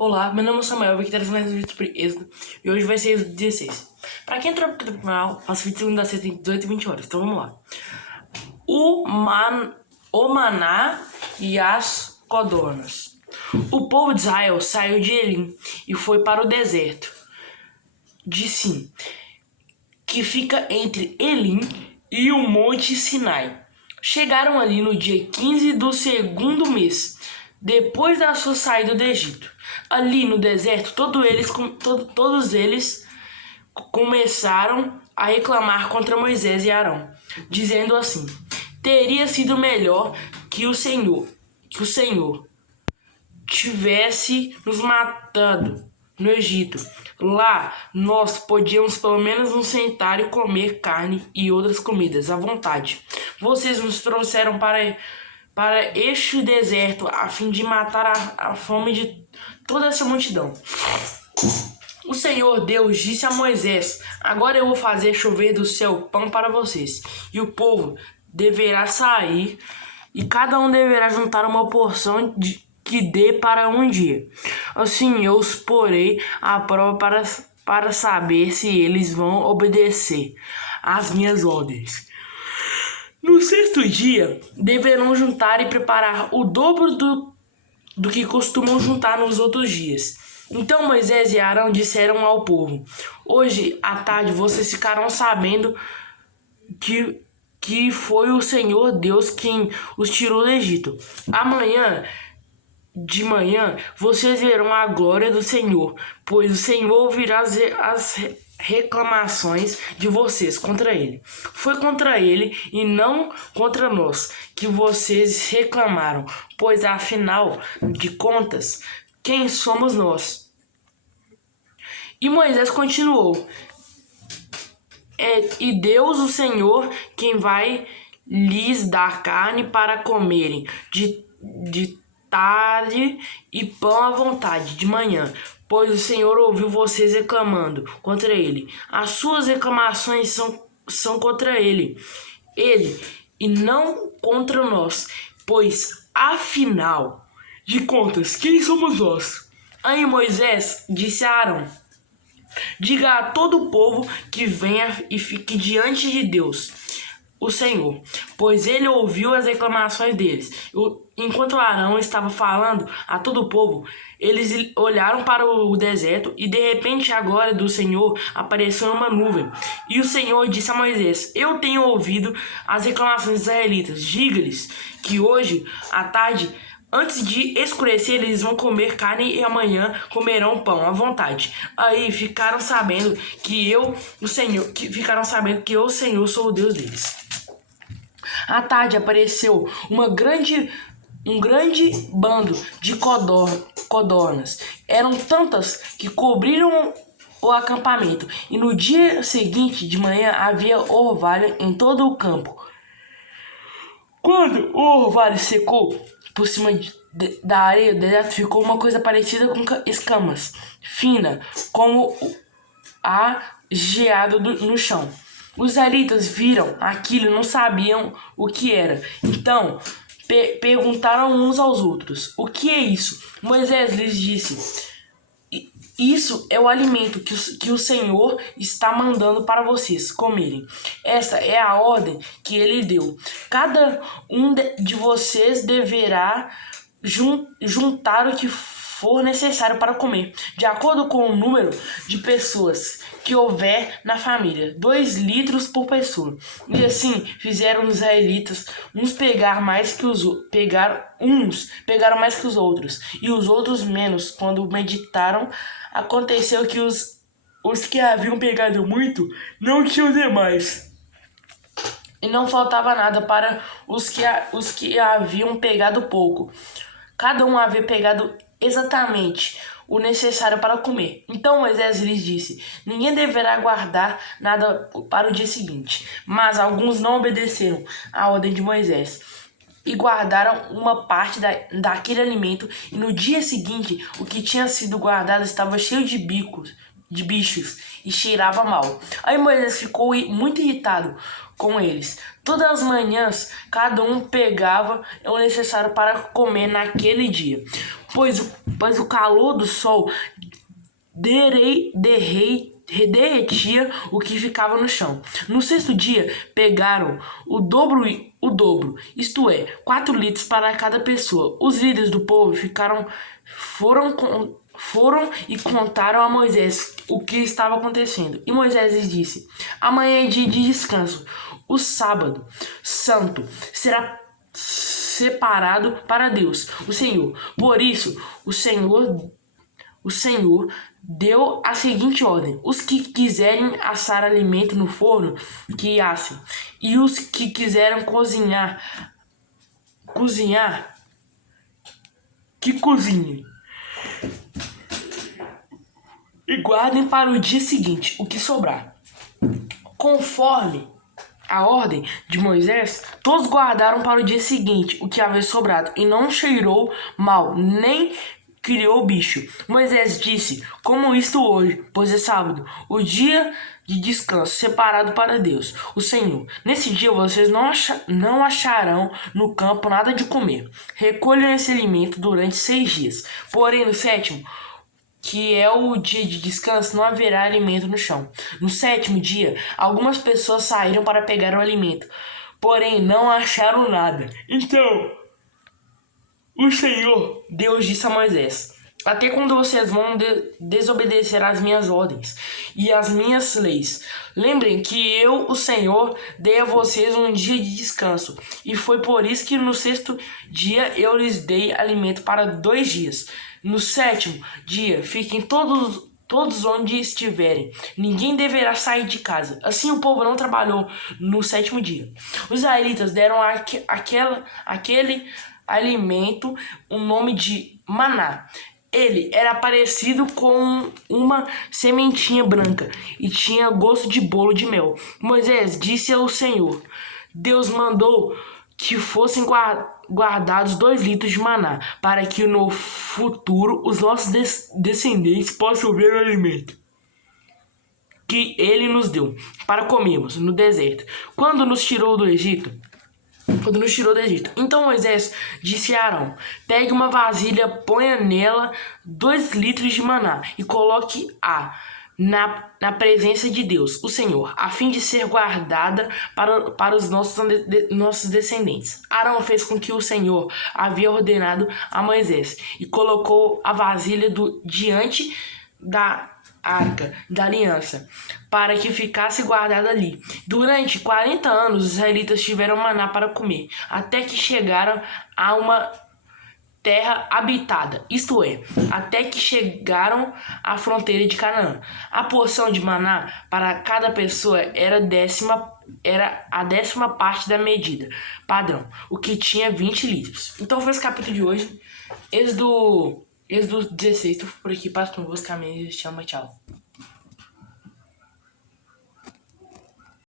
Olá, meu nome é Samuel, vou aqui trazer mais um vídeo sobre Êxodo e hoje vai ser Êxodo 16. Pra quem entrou no canal, faço vídeo segunda a sexta, 18 e 20 horas, então vamos lá. O maná e as codornas. O povo de Israel saiu de Elim e foi para o deserto de Sim, que fica entre Elim e o Monte Sinai. Chegaram ali no dia 15 do segundo mês, depois da sua saída do Egito. Ali no deserto, todos eles começaram a reclamar contra Moisés e Arão, dizendo assim: teria sido melhor que o Senhor tivesse nos matado no Egito. Lá nós podíamos pelo menos nos sentar e comer carne e outras comidas à vontade. Vocês nos trouxeram para este deserto a fim de matar a fome de toda essa multidão. O Senhor Deus disse a Moisés: agora eu vou fazer chover do céu pão para vocês, e o povo deverá sair, e cada um deverá juntar uma porção que dê para um dia. Assim eu os porei à prova para saber se eles vão obedecer às minhas ordens. No sexto dia, deverão juntar e preparar o dobro do que costumam juntar nos outros dias. Então Moisés e Arão disseram ao povo: hoje à tarde vocês ficarão sabendo que foi o Senhor Deus quem os tirou do Egito. De manhã vocês verão a glória do Senhor, pois o Senhor ouvirá as reclamações de vocês contra ele. Foi contra ele e não contra nós que vocês reclamaram, pois afinal de contas, quem somos nós? E Moisés continuou: e Deus, o Senhor, quem vai lhes dar carne para comerem de tarde e pão à vontade de manhã, pois o Senhor ouviu vocês reclamando contra ele. As suas reclamações são contra ele, e não contra nós, pois afinal de contas, quem somos nós? Aí Moisés disse a Arão: diga a todo o povo que venha e fique diante de Deus, o Senhor, pois ele ouviu as reclamações deles. Enquanto Arão estava falando a todo o povo, eles olharam para o deserto e de repente a glória do Senhor apareceu numa nuvem. E o Senhor disse a Moisés: eu tenho ouvido as reclamações dos israelitas. Diga-lhes que hoje à tarde, antes de escurecer, eles vão comer carne e amanhã comerão pão à vontade. Aí ficaram sabendo que eu, o Senhor, sou o Deus deles. À tarde apareceu um grande bando de codornas. Eram tantas que cobriram o acampamento. E no dia seguinte de manhã havia orvalho em todo o campo. Quando o orvalho secou por cima da areia, o deserto ficou uma coisa parecida com escamas fina, como a geada no chão. Os israelitas viram aquilo e não sabiam o que era. Então perguntaram uns aos outros: o que é isso? Moisés lhes disse: isso é o alimento que o Senhor está mandando para vocês comerem. Esta é a ordem que ele deu. Cada um de vocês deverá juntar o que for necessário para comer, de acordo com o número de pessoas que houver na família, 2 litros por pessoa. E assim fizeram os israelitas. Uns pegaram mais que os outros, e os outros menos. Quando meditaram, aconteceu que os que haviam pegado muito não tinham demais, e não faltava nada para os que haviam pegado pouco. Cada um havia pegado exatamente o necessário para comer. Então Moisés lhes disse: ninguém deverá guardar nada para o dia seguinte. Mas alguns não obedeceram à ordem de Moisés e guardaram uma parte daquele alimento, e no dia seguinte o que tinha sido guardado estava cheio de bicos de bichos e cheirava mal. Aí Moisés ficou muito irritado com eles. Todas as manhãs, cada um pegava o necessário para comer naquele dia, pois o calor do sol derretia o que ficava no chão. No sexto dia, pegaram o dobro, isto é, 4 litros para cada pessoa. Os líderes do povo foram e contaram a Moisés o que estava acontecendo. E Moisés lhes disse: amanhã é dia de descanso. O sábado santo será separado para Deus, o Senhor. Por isso, o Senhor deu a seguinte ordem: os que quiserem assar alimento no forno, que assem, e os que quiserem cozinhar, que cozinhem. E guardem para o dia seguinte o que sobrar. Conforme a ordem de Moisés, todos guardaram para o dia seguinte o que havia sobrado, e não cheirou mal, nem criou bicho. Moisés disse: como isto hoje, pois é sábado, o dia de descanso separado para Deus, o Senhor. Nesse dia vocês não acharão no campo nada de comer. Recolham esse alimento durante 6 dias. Porém, no sétimo, que é o dia de descanso, não haverá alimento no chão. No sétimo dia, algumas pessoas saíram para pegar o alimento, porém não acharam nada. Então, o Senhor Deus disse a Moisés: até quando vocês vão desobedecer às minhas ordens e às minhas leis? Lembrem que eu, o Senhor, dei a vocês um dia de descanso, e foi por isso que no sexto dia eu lhes dei alimento para 2 dias. No sétimo dia, fiquem todos onde estiverem. Ninguém deverá sair de casa. Assim o povo não trabalhou no sétimo dia. Os israelitas deram àquele alimento o nome de maná. Ele era parecido com uma sementinha branca e tinha gosto de bolo de mel. Moisés disse ao Senhor: Deus mandou que fossem guardados 2 litros de maná, para que no futuro os nossos descendentes possam ver o alimento que ele nos deu para comermos no deserto, quando nos tirou do Egito. Então Moisés disse a Arão: pegue uma vasilha, ponha nela 2 litros de maná e coloque-a na presença de Deus, o Senhor, a fim de ser guardada para os nossos descendentes. Arão fez com que o Senhor havia ordenado a Moisés e colocou a vasilha diante da arca da aliança, para que ficasse guardada ali. Durante 40 anos, os israelitas tiveram maná para comer, até que chegaram a uma terra habitada, isto é, até que chegaram à fronteira de Canaã. A porção de maná para cada pessoa era a 10ª parte da medida padrão, o que tinha 20 litros. Então foi esse capítulo de hoje. Êxodo 16, tô por aqui, passo com os caminhos, chama, tchau.